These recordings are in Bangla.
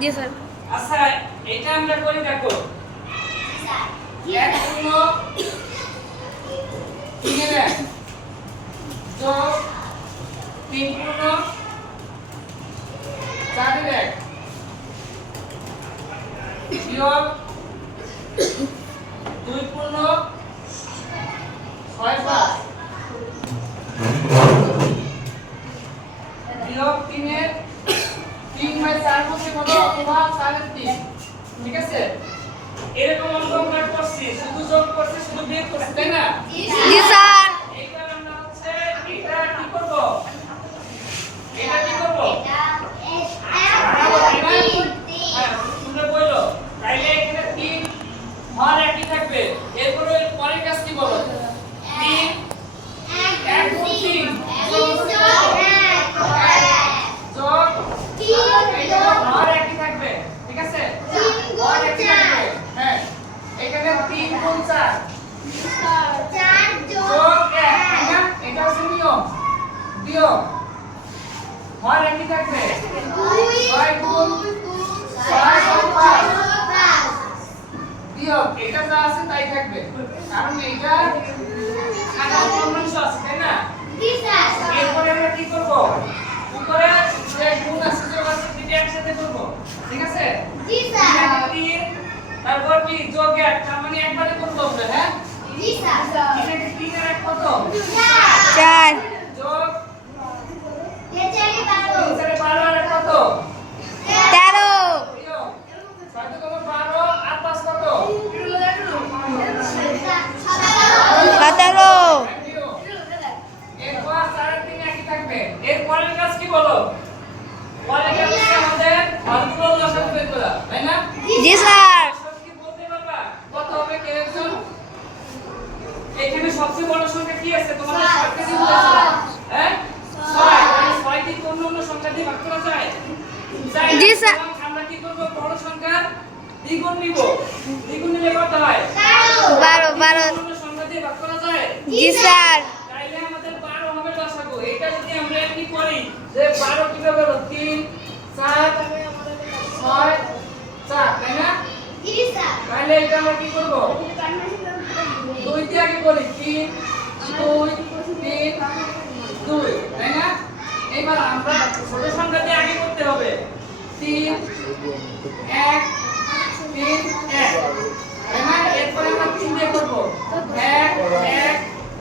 জি স্যার। আচ্ছা এটা আমরা করি দেখো এক পূর্ণ তিনের এক যোগ তিন পূর্ণ চারের এক বিয়োগ দুই পূর্ণ ছয় পাঁচ বিয়োগ তিনের তিন বাই চার করছে কত অথবা চারের তিন ঠিক আছে এরকম অঙ্ক আমরা করছি শুধু যোগ করছি শুধু বিয়োগ করছি তাই না জি স্যার। এইবার আমরা হচ্ছে এটা কি করব এটা কি করব তোমরা বলো তাইলে এখানে 3 হর একই থাকবে এরপরে পরের কাজ কি বলো 3 1 গুণ 3 যোগ এটা হর একই থাকবে ঠিক আছে হর একই থাকবে হ্যাঁ এখানে 3 গুণ 4 যোগ 1 তাই না এটা হচ্ছে নিয়ম বিয়োগ হর একই থাকবে 6 গুণ 6 গুণ 5 বিয়োগ এটা যা আছে তাই থাকবে কারণ এটা আগাম অংশ আছে তাই না এরপরে আমরা কি করব উপরে যে গুণ আছে যোগ আছে দুটো একসাথে করব ঠিক আছে তারপর কি যোগ 1 তার মানে একবারে করব আমরা হ্যাঁ এখানে 3 আর 1 কত 4 যোগ 3 আর 12 আর 1 কত 13 বিয়োগ 7 কত 12 আর 5 কত 17 এরপর 4 3 একই থাকবে এরপরের কাজ কি বলো পরের কাজ হচ্ছে আমাদের হরগুলো লসাগু বের করা তাই না জি স্যার। সব কি বলতে পারবা কত হবে কে একজন এখানে সবচেয়ে বড় সংখ্যা কি আছে তোমাদের 6 কেজি বলেছিলাম হ্যাঁ 6 তাহলে 6 কি কোন অন্য সংখ্যা দিয়ে ভাগ করা যায় যায় জি স্যার। আমরা কি করব বড় সংখ্যা দ্বিগুণ নিব দ্বিগুণ নিলে কত হয় 12 অন্য সংখ্যা দিয়ে ভাগ করা যায় জি স্যার। তাইলে আমাদের 12 হবে লসাগু এটা যদি আমরা কি করি যে 12 কিভাবে হলো 3 4 6 4 তাই না তাহলে এটা আমরা কি করব 2 দিয়ে আগে করি 3 2 3 2 তাই না এবার আমরা ছোট সংখ্যা দিয়ে আগে করতে হবে 3 1 3 1 তাই না এরপর আমরা 3 দিয়ে করব 1 1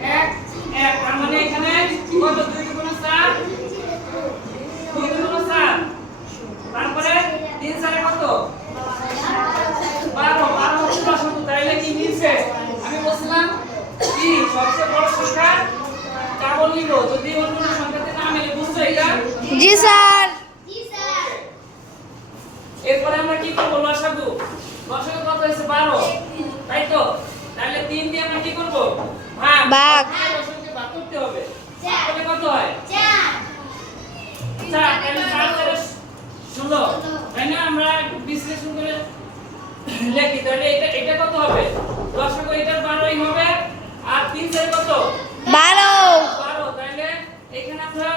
1 1 তার মানে এখানে কত 2 গুণ 4 2 গুণ 4 তারপরে 3 4 কত 12 হচ্ছে লসাগু তাইলে কি মিলছে আমি বলছিলাম কি সবচেয়ে বড় সংখ্যা কেবল নিব যদি অন্য সংখ্যাতে না মিলে বুঝছো এটা জি স্যার। এরপরে আমরা কি করব লসাগু কত হয়েছে 12 তাই তো তাহলে 3 দিয়ে আমরা কি করব ভাগ। লসাগুকে ভাগ করতে হবে তাহলে কত হয় 4 তাহলে 4 তাহলে 16 তাই না আমরা একটু বিশ্লেষণ করে লিখি তাহলে এটা কত হবে লসাগু এটা 12ই হবে আর 3 এর কত 12 তাহলে এখানে আমরা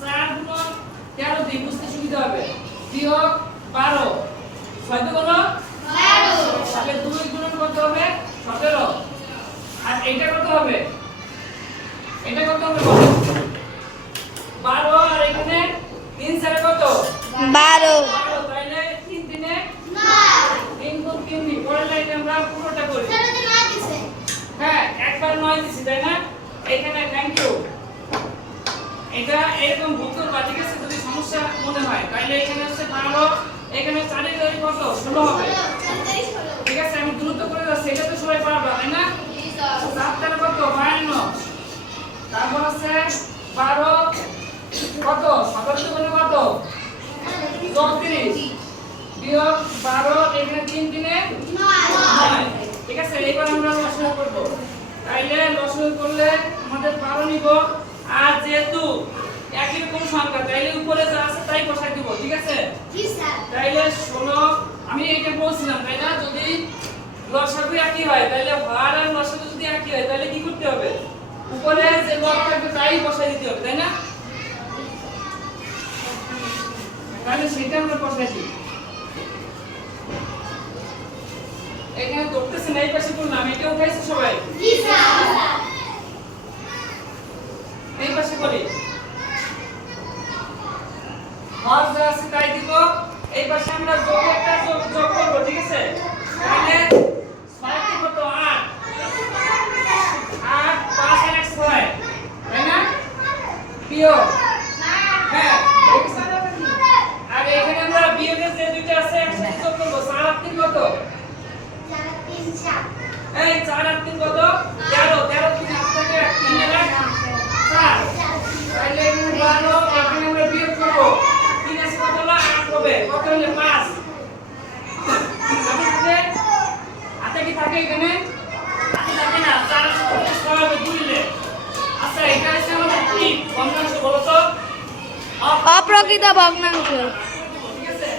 4 গুণ 13 দিই বুঝতে সুবিধা হবে বিয়োগ 12 6 কত 12 তাহলে 2 গুণ কত হবে 17 আর এটা কত হবে এটা কত হবে 12 আর এখানে 3 4 কত 12 তাহলে 3 দিনে 9 3 গুণ 3 দিই পরের লাইনে আমরা পুরোটা করি হ্যাঁ একবার 9 দিছি তাই না এখানে থ্যাংক ইউ এটা এরকম ভুল করবা ঠিক আছে যদি সমস্যা মনে হয় তাহলে এখানে হচ্ছে 12 এখানে 4 এর কত 16 হবে ঠিক আছে আমি দ্রুত করে যাচ্ছি এটা তো সবাই পারবা তাই না 7 এর কত 52 তারপর আছে 12 কত 17 গুণ কত 34 বিয়োগ 12 এখানে 3 দিনে 9 ঠিক আছে এইবার আমরা লসাগু করব তাইলে লসাগু করলে আমাদের 12 নিব আর যেহেতু একই রকম সংখ্যা তাইলে উপরে যা আছে তাই বসাই দিব ঠিক আছে জি স্যার তাইলে 16 আমি এইটা বলছিলাম তাই না যদি লসাগু একই হয় তাইলে ভার আর লসাগু যদি একই হয় তাহলে কি করতে হবে উপরে যে লব থাকবে তাই বসাই দিতে হবে তাই না তাহলে সেটা আমরা বসাইছি। এখানে ধরতেছে না, এই পাশে করলাম, এটা উঠাইছে সবাই। এই পাশে করি, হর যা আছে তাই দিব। এই পাশে আমরা যোগ একটা যোগ করবো, ঠিক আছে? তাহলে 6 তে কত? 8 8 5 আর 1 6, তাই না? বিয়োগ, হ্যাঁ। আর এখানে আমরা বিয়োগের যে দুইটা আছে একসাথে যোগ করবো। 4 আর 3 কত? এই 4 আর 3 কত? 13 13 3 8 থাকে, 3 এর 1 4। তাহলে এখানে 12, এখানে আমরা বিয়োগ করবো। 3 আছে কত হলো? 8 হবে। কত হলো? 5। হাতে কি থাকে এখানে? হাতে থাকে না। 4 আছে কত? 6 হবে 2 লে। আচ্ছা, এটা হচ্ছে আমাদের কি ভগ্নাংশ বলো তো? অপ্রকৃত ভগ্নাংশ। ঠিক আছে?